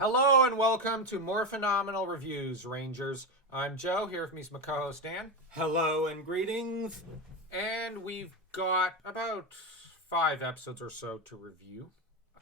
Hello and welcome to Morphenomenal Reviews, Rangers. I'm Joe, here with me is my co-host Dan. Hello and greetings. And we've got about 5 episodes or so to review.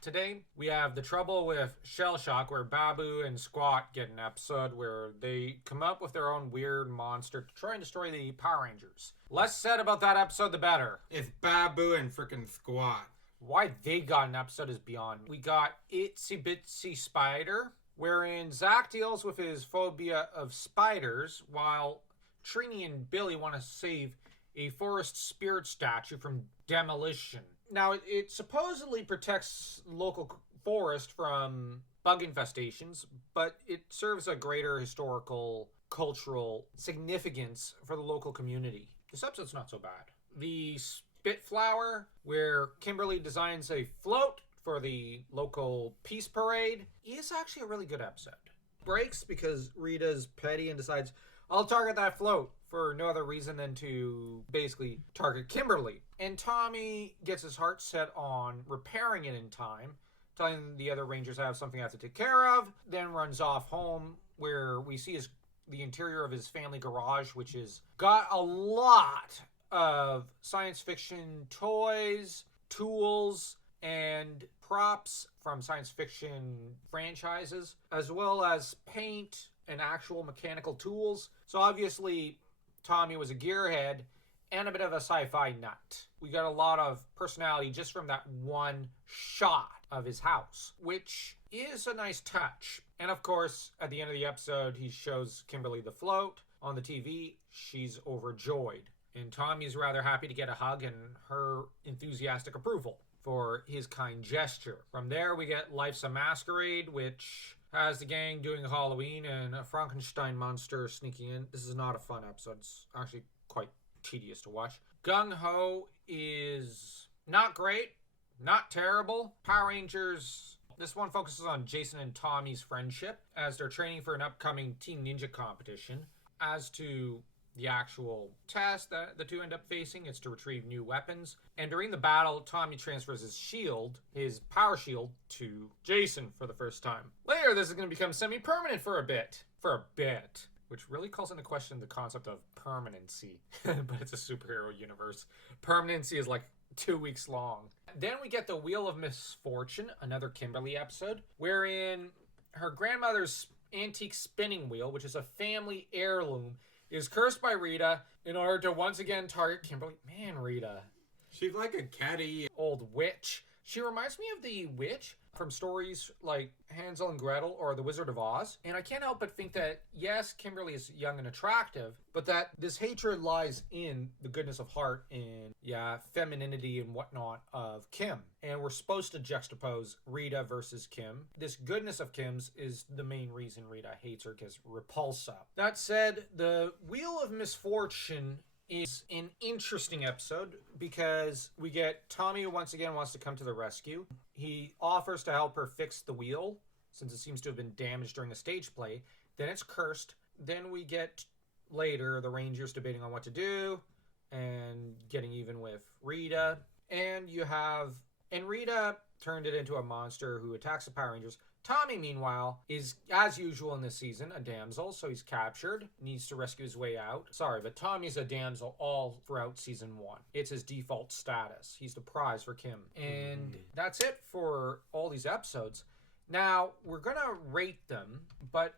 Today, we have The Trouble with Shellshock, where Babu and Squat get an episode where they come up with their own weird monster to try and destroy the Power Rangers. Less said about that episode, the better. It's Babu and frickin' Squat. Why they got an episode is beyond me. We got Itsy Bitsy Spider, wherein Zach deals with his phobia of spiders, while Trini and Billy want to save a forest spirit statue from demolition. Now, it supposedly protects local forest from bug infestations, but it serves a greater historical, cultural significance for the local community. This episode's not so bad. The Spitflower, where Kimberly designs a float for the local peace parade, is actually a really good episode. Breaks because Rita's petty and decides, I'll target that float for no other reason than to basically target Kimberly. And Tommy gets his heart set on repairing it in time, telling the other Rangers have something they have to take care of, then runs off home where we see the interior of his family garage, which has got a lot of science fiction toys, tools, and props from science fiction franchises, as well as paint and actual mechanical tools. So obviously, Tommy was a gearhead and a bit of a sci-fi nut. We got a lot of personality just from that one shot of his house, which is a nice touch. And of course, at the end of the episode, he shows Kimberly the float on the TV. She's overjoyed. And Tommy's rather happy to get a hug and her enthusiastic approval for his kind gesture. From there, we get Life's a Masquerade, which has the gang doing Halloween and a Frankenstein monster sneaking in. This is not a fun episode. It's actually quite tedious to watch. Gung Ho is not great, not terrible. Power Rangers, this one focuses on Jason and Tommy's friendship as they're training for an upcoming Teen Ninja competition. As to the actual test that the two end up facing, it's to retrieve new weapons. And during the battle, Tommy transfers his power shield, to Jason for the first time. Later, this is going to become semi-permanent for a bit. Which really calls into question the concept of permanency. But it's a superhero universe. Permanency is like 2 weeks long. Then we get the Wheel of Misfortune, another Kimberly episode, wherein her grandmother's antique spinning wheel, which is a family heirloom, is cursed by Rita in order to once again target Kimberly. Man, Rita. She's like a catty old witch. She reminds me of the witch from stories like Hansel and Gretel or The Wizard of Oz. And I can't help but think that, yes, Kimberly is young and attractive, but that this hatred lies in the goodness of heart and, femininity and whatnot of Kim. And we're supposed to juxtapose Rita versus Kim. This goodness of Kim's is the main reason Rita hates her, because repulsa. That said, the Wheel of Misfortune is an interesting episode because we get Tommy, who once again wants to come to the rescue. He offers to help her fix the wheel since it seems to have been damaged during a stage play. Then it's cursed. Then we get later the Rangers debating on what to do and getting even with Rita. And Rita turned it into a monster who attacks the Power Rangers. Tommy, meanwhile, is, as usual in this season, a damsel, so he's captured, needs to rescue his way out. Sorry, but Tommy's a damsel all throughout season 1. It's his default status. He's the prize for Kim. And that's it for all these episodes. Now, we're going to rate them, but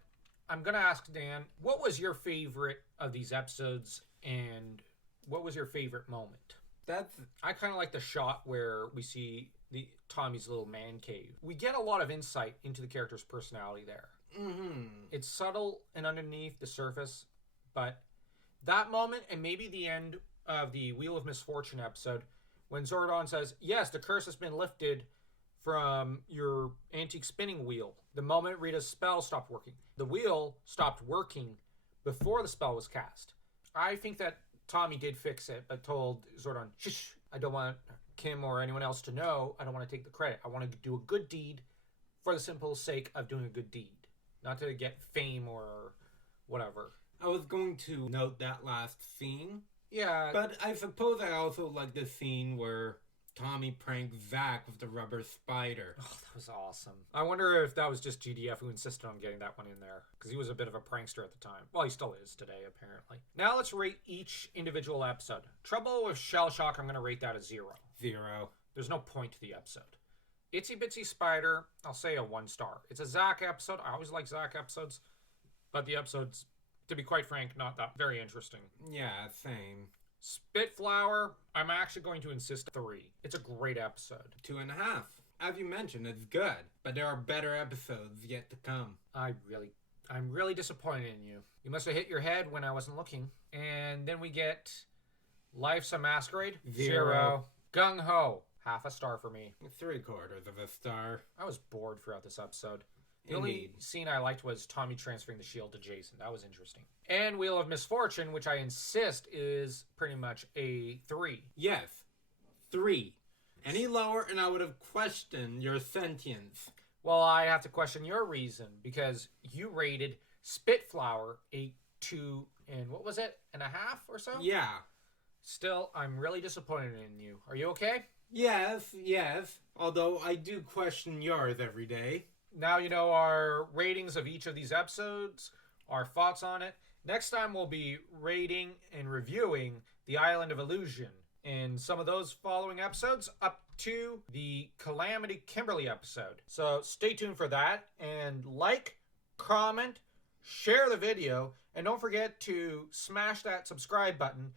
I'm going to ask Dan, what was your favorite of these episodes, and what was your favorite moment? I kind of like the shot where we see Tommy's little man cave. We get a lot of insight into the character's personality there. It's subtle and underneath the surface, but that moment, and maybe the end of the Wheel of Misfortune episode, when Zordon says, yes, the curse has been lifted from your antique spinning wheel. The moment Rita's spell stopped working. The wheel stopped working before the spell was cast. I think that Tommy did fix it, but told Zordon, shh, I don't want Kim or anyone else to know. I don't want to take the credit. I want to do a good deed for the simple sake of doing a good deed, not to get fame or whatever. I was going to note that last scene. Yeah. But I suppose I also like the scene where Tommy pranked Zach with the rubber spider. Oh, that was awesome. I wonder if that was just GDF who insisted on getting that one in there, because he was a bit of a prankster at the time. Well, he still is today, apparently. Now let's rate each individual episode. Trouble with Shellshock, I'm going to rate that a 0. 0. There's no point to the episode. Itsy Bitsy Spider, I'll say a 1 star. It's a Zach episode. I always like Zach episodes, but the episode's, to be quite frank, not that very interesting. Yeah, same. Spitflower, I'm actually going to insist 3. It's a great episode. 2.5. As you mentioned, it's good, but there are better episodes yet to come. I'm really disappointed in you. You must have hit your head when I wasn't looking. And then we get Life's a Masquerade. 0. Gung Ho. 0.5 star for me. 3/4 of a star. I was bored throughout this episode. The only scene I liked was Tommy transferring the shield to Jason. That was interesting. And Wheel of Misfortune, which I insist is pretty much a 3. Yes. 3. Any lower and I would have questioned your sentience. Well, I have to question your reason, because you rated Spitflower a 2 and what was it? And a half or so? Yeah. Still, I'm really disappointed in you. Are you okay? Yes. Although I do question yours every day. Now you know our ratings of each of these episodes, our thoughts on it. Next time we'll be rating and reviewing The Island of Illusion in some of those following episodes up to the Calamity Kimberly episode. So stay tuned for that, and like, comment, share the video, and don't forget to smash that subscribe button